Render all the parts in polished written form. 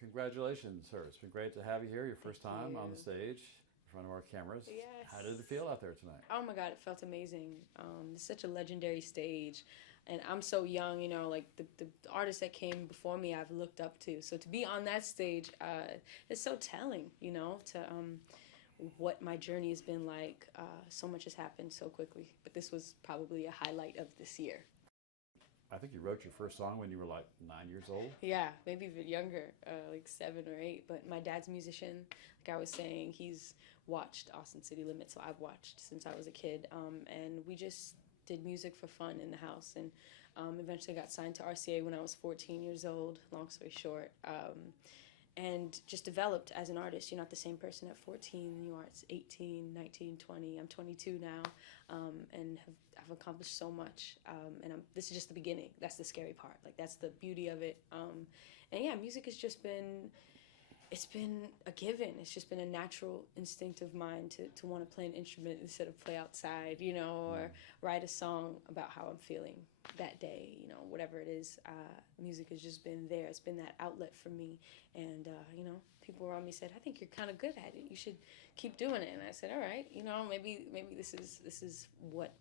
Congratulations, sir. It's been great to have you here. Your first time on the stage in front of our cameras. Yes. How did it feel out there tonight? Oh my God, it felt amazing. It's such a legendary stage. And I'm so young, you know, like the artists that came before me, I've looked up to. So to be on that stage, it's so telling, you know, to what my journey has been like. So much has happened so quickly. But this was probably a highlight of this year. I think you wrote your first song when you were like 9 years old. Yeah, maybe even younger, like 7 or 8. But my dad's a musician. Like I was saying, he's watched Austin City Limits, so I've watched since I was a kid. And we just did music for fun in the house. And eventually got signed to RCA when I was 14 years old, long story short. And just developed as an artist. You're not the same person at 14 you are at 18, 19, 20. I'm 22 now, and I've accomplished so much. And this is just the beginning. That's the scary part. Like, that's the beauty of it. And yeah, music has just been, it's been a given. It's just been a natural instinct of mine to want to play an instrument instead of play outside, you know, or write a song about how I'm feeling that day, you know, whatever it is. Music has just been there. It's been that outlet for me. And, you know, people around me said, I think you're kind of good at it. You should keep doing it. And I said, all right, you know, maybe this is what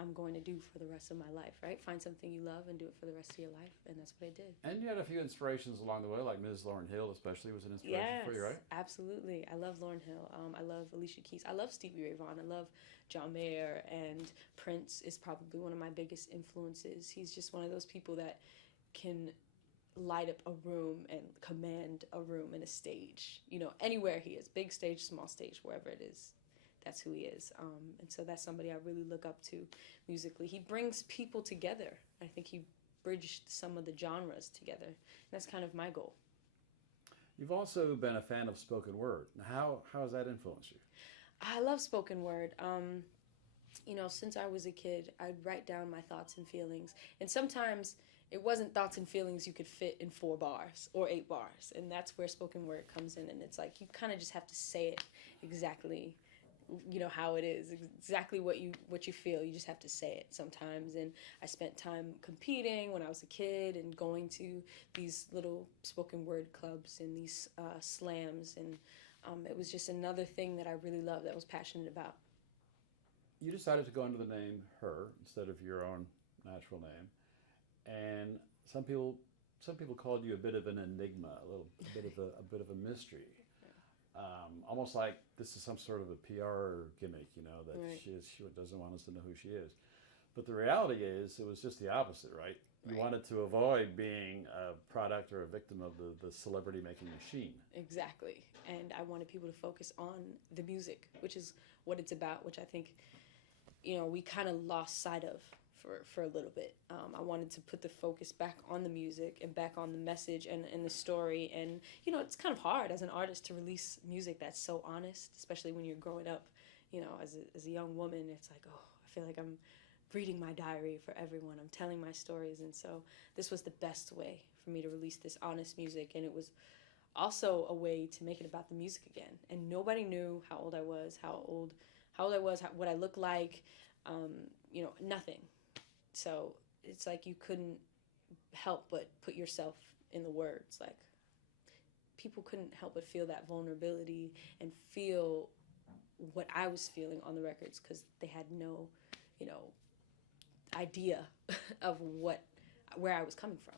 I'm going to do for the rest of my life, right? Find something you love and do it for the rest of your life. And that's what I did. And you had a few inspirations along the way, like Ms. Lauryn Hill especially was an inspiration for you, right? Absolutely. I love Lauryn Hill. I love Alicia Keys. I love Stevie Ray Vaughan. I love John Mayer. And Prince is probably one of my biggest influences. He's just one of those people that can light up a room and command a room and a stage, you know, anywhere he is, big stage, small stage, wherever it is. That's who he is. And so that's somebody I really look up to musically. He brings people together. I think he bridged some of the genres together. And that's kind of my goal. You've also been a fan of spoken word. How has that influenced you? I love spoken word. You know, since I was a kid, I'd write down my thoughts and feelings. And sometimes it wasn't thoughts and feelings you could fit in 4 bars or 8 bars. And that's where spoken word comes in. And it's like you kind of just have to say it exactly, you know, how it is, exactly what you feel. You just have to say it sometimes. And I spent time competing when I was a kid and going to these little spoken word clubs and these slams. And it was just another thing that I really loved, that I was passionate about. You decided to go under the name H.E.R. instead of your own natural name. And some people called you a bit of an enigma, a bit of a mystery. Almost like this is some sort of a PR gimmick, you know, that right. she doesn't want us to know who she is. But the reality is, it was just the opposite, right? You wanted to avoid being a product or a victim of the celebrity-making machine. Exactly. And I wanted people to focus on the music, which is what it's about, which I think, you know, we kind of lost sight of for a little bit. I wanted to put the focus back on the music and back on the message and the story. And, you know, it's kind of hard as an artist to release music that's so honest, especially when you're growing up, you know, as a young woman. It's like, oh, I feel like I'm reading my diary for everyone. I'm telling my stories. And so this was the best way for me to release this honest music. And it was also a way to make it about the music again. And nobody knew how old I was, what I looked like, you know, nothing. So it's like you couldn't help but put yourself in the words. Like, people couldn't help but feel that vulnerability and feel what I was feeling on the records, because they had no, you know, idea of where I was coming from.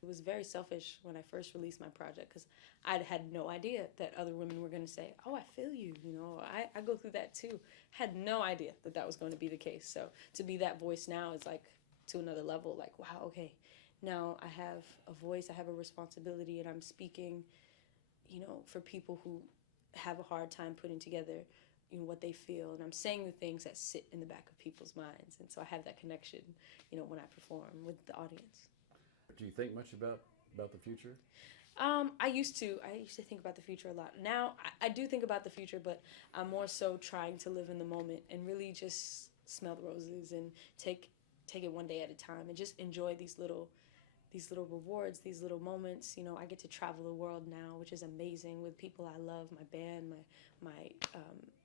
It was very selfish when I first released my project, because I had no idea that other women were going to say, oh, I feel you, you know, I go through that too. Had no idea that was going to be the case. So to be that voice now is like to another level, like, wow, okay, now I have a voice, I have a responsibility, and I'm speaking, you know, for people who have a hard time putting together, you know, what they feel, and I'm saying the things that sit in the back of people's minds. And so I have that connection, you know, when I perform with the audience. Do you think much about the future? I used to think about the future a lot. Now I do think about the future, but I'm more so trying to live in the moment and really just smell the roses and take it one day at a time and just enjoy these little rewards, these little moments. You know, I get to travel the world now, which is amazing, with people I love, my band, my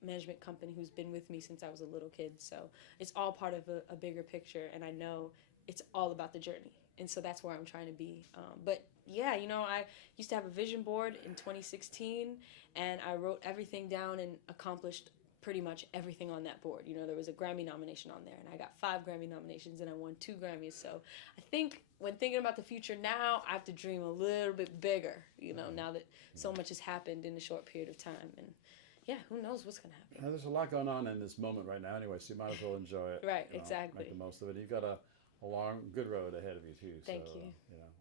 management company who's been with me since I was a little kid. So it's all part of a bigger picture, and I know it's all about the journey. and so that's where I'm trying to be. But yeah, you know, I used to have a vision board in 2016, and I wrote everything down and accomplished pretty much everything on that board. You know, there was a Grammy nomination on there, and I got 5 Grammy nominations, and I won 2 Grammys. So I think when thinking about the future now, I have to dream a little bit bigger, you know, now that so much has happened in a short period of time. And yeah, who knows what's going to happen. Now, there's a lot going on in this moment right now anyway, so you might as well enjoy it. Right, you know, exactly. Make the most of it. You've got a long, good road ahead of you too. Thank so, you. You know,